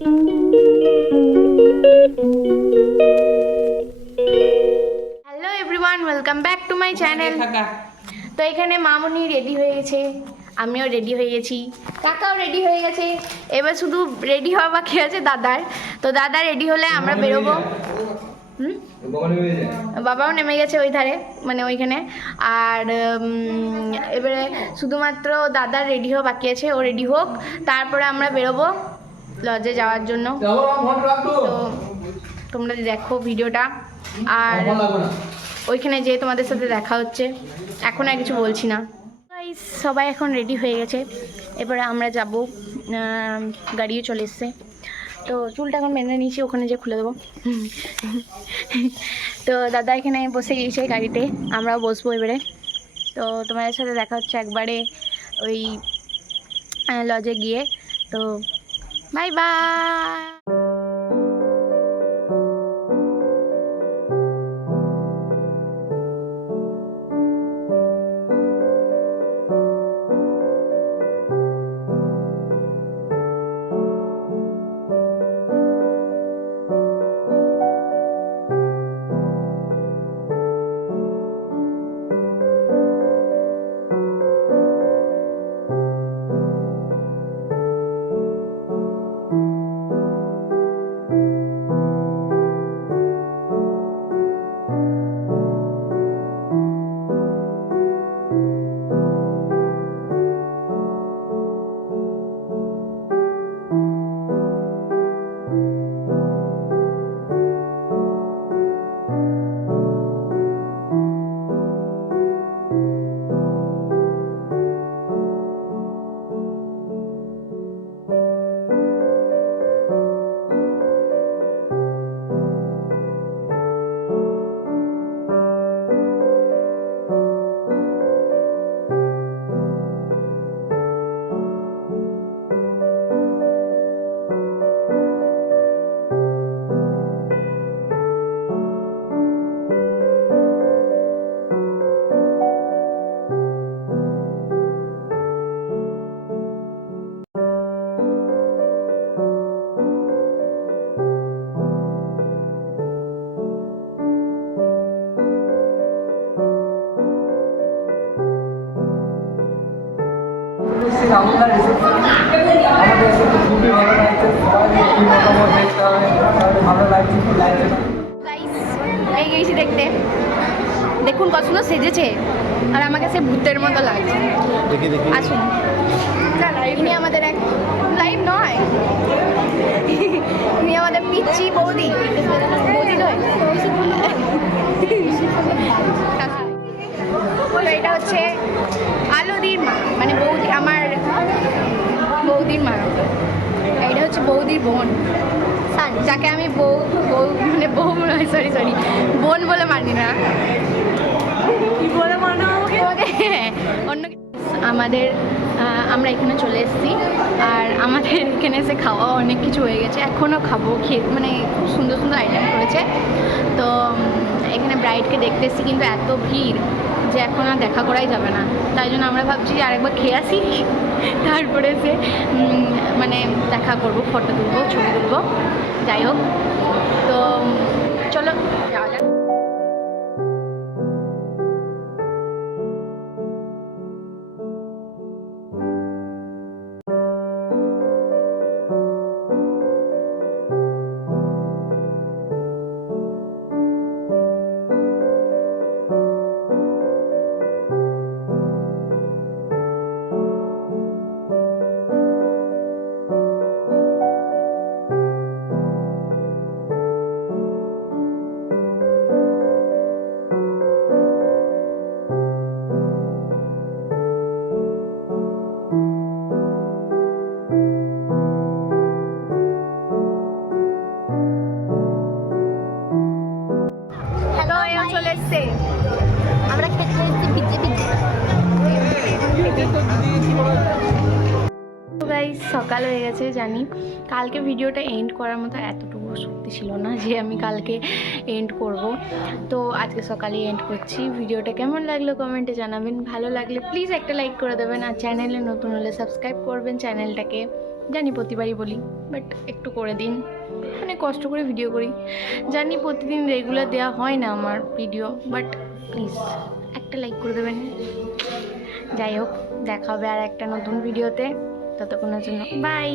Hello everyone, welcome back to my channel. তো এখানে মামুনি ready হয়ে গেছে, আমিও রেডি হয়ে গেছি, কাকাও রেডি হয়ে গেছে। এবার শুধু রেডি হওয়া বাকি আছে দাদার। তো দাদা রেডি হলে আমরা বেরোবো। বাবাও নেমে গেছে ওই ধারে, মানে ওইখানে। আর এবারে শুধুমাত্র দাদার রেডি হওয়া বাকি আছে, ও রেডি হোক, তারপরে আমরা বেরোবো লজে যাওয়ার জন্য। তো তোমরা দেখো ভিডিওটা। আর ওইখানে যেয়ে তোমাদের সাথে দেখা হচ্ছে। এখন আর কিছু বলছি না। সবাই এখন রেডি হয়ে গেছে, এবারে আমরা যাব। গাড়িও চলে এসছে। তো চুলটা এখন বেঁধে নিয়েছি, ওখানে যে খুলে দেবো। তো দাদা এখানে বসে গিয়েছে গাড়িতে, আমরাও বসবো এবারে। তো তোমাদের সাথে দেখা হচ্ছে একবারে ওই লজে গিয়ে। তো বাই বাই। এই গেছি দেখতে, দেখুন কত সুন্দর সেজেছে, আর আমাকে সে ভূতের মতো লাগছে। আসুন, ইনি আমাদের এক লাইভ নয়, ইনি আমাদের পিচ্ছি বৌদি। বৌদি নয়, এটা হচ্ছে আলোদির মা, মানে বৌদি, আমার বৌদির মা। এটা হচ্ছে বৌদির বোন, যাকে আমি বউ বউ মানে বউ নয়, সরি বোন বলে মানি না। কি বলে মানো অন্য আমাদের। আমরা এখানে চলে এসেছি, আর আমাদের এখানে এসে খাওয়া অনেক কিছু হয়ে গেছে, এখনও খাবো। খেয়ে মানে খুব সুন্দর সুন্দর আইটেম করেছে। তো এখানে ব্রাইডকে দেখতে এসেছি, কিন্তু এত ভিড় যে এখন আর দেখা করাই যাবে না। তাই জন্য আমরা ভাবছি যে আরেকবার খেয়ে আসি, তারপরে এসে মানে দেখা করবো, ফটো তুলবো, ছবি তুলবো, যাই হোক। তো চলো যাওয়া যাক। চলে এসছে, আমরা খেতে এসেছি ভিজে ভিজে। তো গাইস, সকাল হয়ে গেছে জানি। কালকে ভিডিওটা এন্ড করার মতো এতটুকু শক্তি ছিল না যে আমি কালকে এন্ড করব। তো আজকে সকালে এন্ড করছি। ভিডিওটা কেমন লাগলো কমেন্টে জানাবেন, ভালো লাগলে প্লিজ একটা লাইক করে দেবেন, আর চ্যানেলে নতুন হলে সাবস্ক্রাইব করবেন চ্যানেলটাকে। জানি প্রতিবারই বলি। বাট একটু করে দিন, মানে কষ্ট করে ভিডিও করি, জানি প্রতিদিন রেগুলার দেওয়া হয় না আমার ভিডিও, বাট প্লিজ একটা লাইক করে দেবেন। যাই হোক, দেখা হবে আর একটা নতুন ভিডিওতে, ততক্ষণের জন্য বাই।